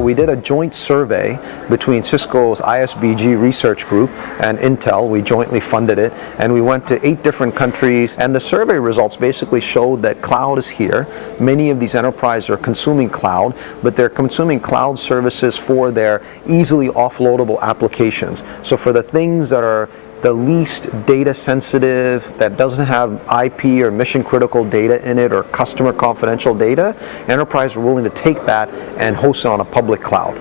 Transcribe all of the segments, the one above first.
We did a joint survey between Cisco's ISBG research group and Intel. We jointly funded it, and we went to 8 different countries, and the survey results basically showed that cloud is here. Many of these enterprises are consuming cloud, but they're consuming cloud services for their easily offloadable applications. So for the things that are the least data sensitive, that doesn't have IP or mission critical data in it or customer confidential data, enterprises are willing to take that and host it on a public cloud.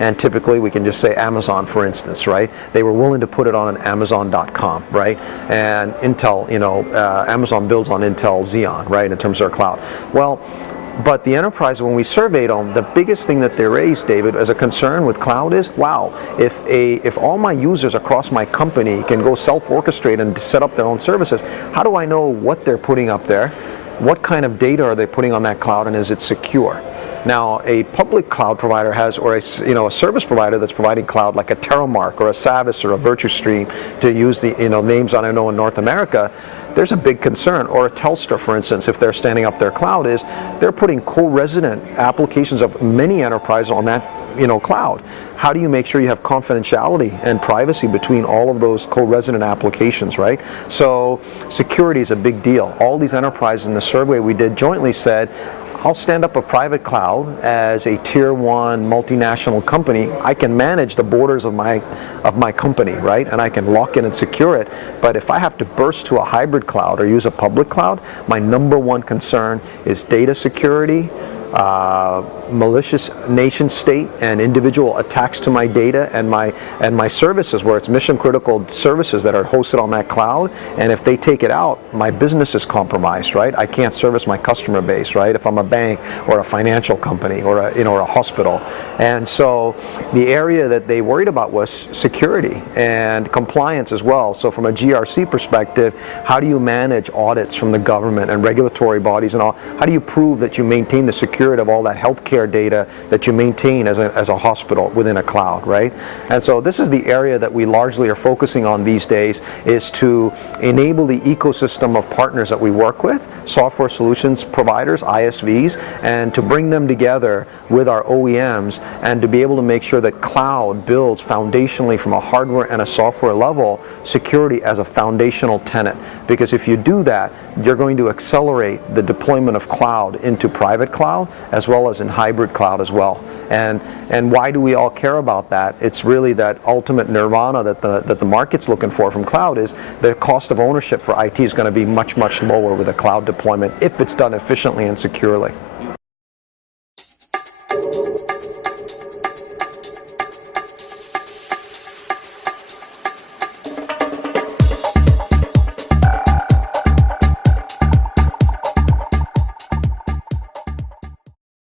And typically we can just say Amazon, for instance, right? They were willing to put it on an Amazon.com, right? And Intel, Amazon builds on Intel Xeon, right, in terms of their cloud. Well, but the enterprise, when we surveyed them, the biggest thing that they raised, David, as a concern with cloud is, wow, if all my users across my company can go self-orchestrate and set up their own services, how do I know what they're putting up there? What kind of data are they putting on that cloud, and is it secure? Now, a public cloud provider has, or a service provider that's providing cloud, like a Terramark or a Savvis or a VirtuStream, to use the names that I know in North America, there's a big concern. Or a Telstra, for instance, if they're standing up their cloud, is they're putting co-resident applications of many enterprises on that cloud. How do you make sure you have confidentiality and privacy between all of those co-resident applications, right? So security is a big deal. All these enterprises in the survey we did jointly said, I'll stand up a private cloud as a tier 1 multinational company. I can manage the borders of my company, right? And I can lock in and secure it. But if I have to burst to a hybrid cloud or use a public cloud, my number one concern is data security, malicious nation state and individual attacks to my data and my services, where it's mission critical services that are hosted on that cloud, and if they take it out, my business is compromised, right? I can't service my customer base, right? If I'm a bank or a financial company or a hospital. And so the area that they worried about was security and compliance as well. So from a GRC perspective, how do you manage audits from the government and regulatory bodies and all? How do you prove that you maintain the security of all that healthcare data that you maintain as a hospital within a cloud, right? And so this is the area that we largely are focusing on these days, is to enable the ecosystem of partners that we work with, software solutions providers, ISVs, and to bring them together with our OEMs and to be able to make sure that cloud builds foundationally from a hardware and a software level security as a foundational tenet. Because if you do that, you're going to accelerate the deployment of cloud into private cloud as well as in hybrid cloud as well. And why do we all care about that? It's really that ultimate nirvana that the market's looking for from cloud, is the cost of ownership for IT is going to be much, much lower with a cloud deployment if it's done efficiently and securely.